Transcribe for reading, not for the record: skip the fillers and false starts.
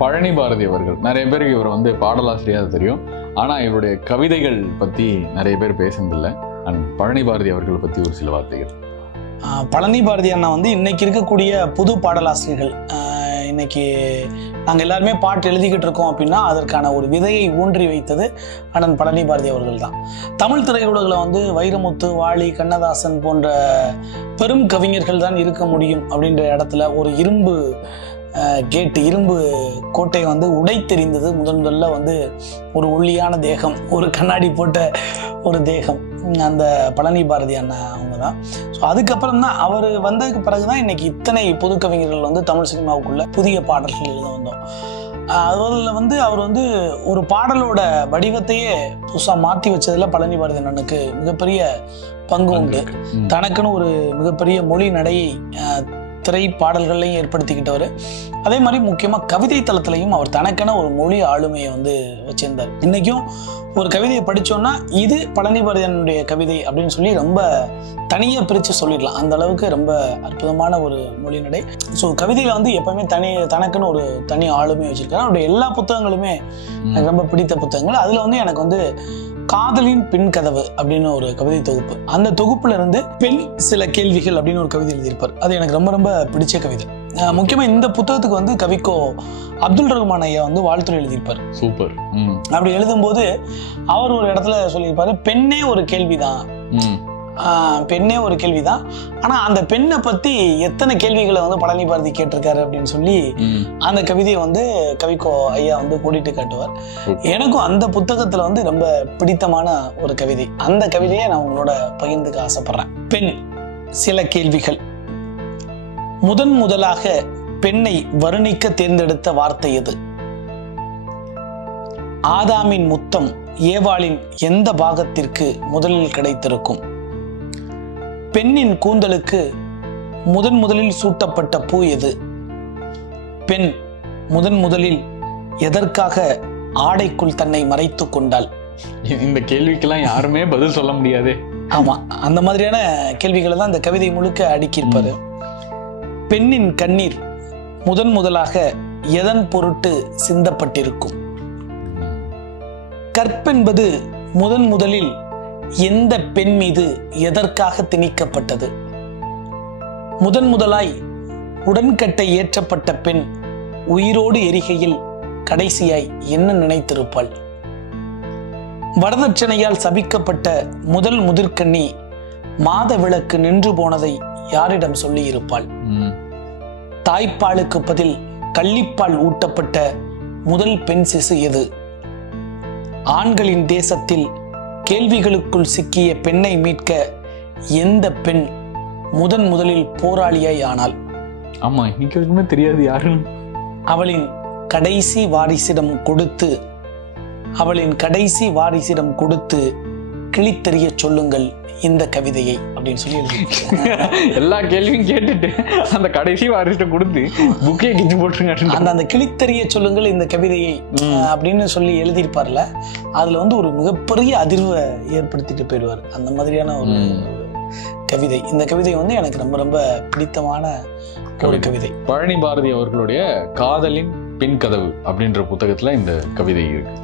பழனி பாரதி அவர்கள். நிறைய பேருக்கு இவர் வந்து பாடலாசிரியர் தெரியும், ஆனால் இவருடைய கவிதைகள் பற்றி நிறைய பேர் பேசுனதில்லை. அண்ட் பழனி பாரதி அவர்களை பற்றி ஒரு சில வார்த்தைகள். பழனி பாரதி அண்ணா வந்து இன்னைக்கு இருக்கக்கூடிய புது பாடலாசிரியர்கள். இன்னைக்கு நாங்கள் எல்லாருமே பாட்டு எழுதிக்கிட்டு இருக்கோம் அப்படின்னா அதற்கான ஒரு விதையை ஊன்றி வைத்தது அண்ணன் பழனி பாரதி அவர்கள் தான். தமிழ் திரையுலகில் வந்து வைரமுத்து, வாலி, கண்ணதாசன் போன்ற பெரும் கவிஞர்கள் தான் இருக்க முடியும் அப்படின்ற இடத்துல ஒரு இரும்பு கோட்டையை வந்து உடைத்தெறிந்தது முதல்ல வந்து ஒரு ஒல்லியான தேகம், ஒரு கண்ணாடி போட்ட ஒரு தேகம், அந்த பழனி பாரதி அண்ணா அவங்க தான். ஸோ அதுக்கப்புறம் தான் அவர் வந்ததுக்கு பிறகுதான் இன்னைக்கு இத்தனை புது கவிஞர்கள் வந்து தமிழ் சினிமாவுக்குள்ள புதிய பாடல்கள் எழுத வந்தோம். அதில் வந்து அவர் வந்து ஒரு பாடலோட வடிவத்தையே புதுசாக மாற்றி வச்சதுல பழனி பாரதி அண்ணனுக்கு மிகப்பெரிய பங்கு உண்டு. தனக்குன்னு ஒரு மிகப்பெரிய மொழி நடையை திரை பாடல்களையும் ஏற்படுத்திக்கிட்டவர். அதே மாதிரி முக்கியமாக கவிதை தளத்திலையும் அவர் தனக்கான ஒரு மொழி ஆளுமையை வந்து வச்சிருந்தார். இன்னைக்கும் ஒரு கவிதையை படித்தோன்னா இது பழனி பாரதியனுடைய கவிதை அப்படின்னு சொல்லி ரொம்ப தனியாக பிரித்து சொல்லிடலாம். அந்த அளவுக்கு ரொம்ப அற்புதமான ஒரு மொழி நடை. ஸோ கவிதையில் வந்து எப்பவுமே தனக்குன்னு ஒரு தனி ஆளுமையை வச்சிருக்காரு. அவருடைய எல்லா புத்தகங்களுமே எனக்கு ரொம்ப பிடித்த புத்தகங்கள். அதில் வந்து எனக்கு வந்து காதலின் பின் கதவு அப்படின்னு ஒரு கவிதை தொகுப்பு, அந்த தொகுப்புல இருந்து பெண் சில கேள்விகள் அப்படின்னு ஒரு கவிதை எழுதியிருப்பார். அது எனக்கு ரொம்ப ரொம்ப பிடிச்ச கவிதை. முக்கியமா இந்த புத்தகத்துக்கு வந்து கவிக்கோ அப்துல் ரஹ்மான் ஐயா வந்து வாழ்த்துறை எழுதியிருப்பார். சூப்பர். அப்படி எழுதும்போது அவர் ஒரு இடத்துல சொல்லியிருப்பாரு, பெண்ணே ஒரு கேள்விதான், பெண்ணே ஒரு கேள்விதான், ஆனா அந்த பெண்ணை பத்தி எத்தனை கேள்விகளை வந்து பழனி பாரதி கேட்டிருக்காரு அப்படின்னு சொல்லி அந்த கவிதையை வந்து கவிக்கோ ஐயா வந்து கூட்டிட்டு காட்டுவார். எனக்கும் அந்த புத்தகத்துல வந்து ரொம்ப பிடித்தமான ஒரு கவிதை. அந்த கவிதையை நான் உங்களோட பகிர்ந்துக்க ஆசைப்படுறேன். பெண் சில கேள்விகள். முதலாக பெண்ணை வர்ணிக்க தேர்ந்தெடுத்த வார்த்தை எது? ஆதாமின் முத்தம் ஏவாளின் எந்த பாகத்திற்கு முதலில் கிடைத்திருக்கும்? பெண்ணின் கூந்தலுக்கு முதலில் சூட்டப்பட்ட பூ எது? பெண் முதலில் எதற்காக ஆடைக்குள் தன்னை மறைத்து கொண்டாள்? இந்த கேள்விக்கெல்லாம் யாருமே பதில் சொல்ல முடியாது. ஆமா, அந்த மாதிரியான கேள்விகளை தான் இந்த கவிதை முழுக்க அடுக்கியிருப்பாரு. பெண்ணின் கண்ணீர் முதலாக எதன் பொருட்டு சிந்தப்பட்டிருக்கும்? கற்பென்பது முதலில் எந்த பெண் மீது எதற்காக திணிக்கப்பட்டது? முதலாய் உடன்கட்டை ஏற்றப்பட்ட பெண் உயிரோடு எரிகையில் கடைசியாய் என்ன நினைத்திருப்பாள்? வரதட்சணையால் சபிக்கப்பட்ட முதிர்கண்ணி மாத விளக்கு நின்று போனதை யாரிடம் சொல்லி இருப்பாள்? தாய்ப்பாலுக்கு பதில் கள்ளிப்பால் ஊட்டப்பட்ட முதல் பெண் சிசு எது? ஆண்களின் தேசத்தில் கேள்விகளுக்குள் சிக்கிய பெண்ணை மீட்க எந்த பெண் முதலில் போராளியாய் ஆனாள்? ஆமா, இன்னைக்கு தெரியாது யாரும். அவளின் கடைசி வாரிசிடம் கொடுத்து கிழித்தெறிய சொல்லுங்கள் இந்த கவிதையை அப்படின்னு சொல்லி எல்லா கேள்வியும் கேட்டுட்டு அந்த கடைசி வாரிசிட்ட கொடுத்து புக்கே கிழிச்சு போட்டுருங்க. அந்த கிழித்தெறிய சொல்லுங்கள் இந்த கவிதையை அப்படின்னு சொல்லி எழுதியிருப்பார்ல, அதுல வந்து ஒரு மிகப்பெரிய அதிர்வை ஏற்படுத்திட்டு போயிடுவார். அந்த மாதிரியான ஒரு கவிதை. இந்த கவிதை வந்து எனக்கு ரொம்ப ரொம்ப பிடித்தமான ஒரு கவிதை. பழனி பாரதி அவர்களுடைய காதலின் பின் கதவு அப்படின்ற புத்தகத்துல இந்த கவிதை இருக்கு.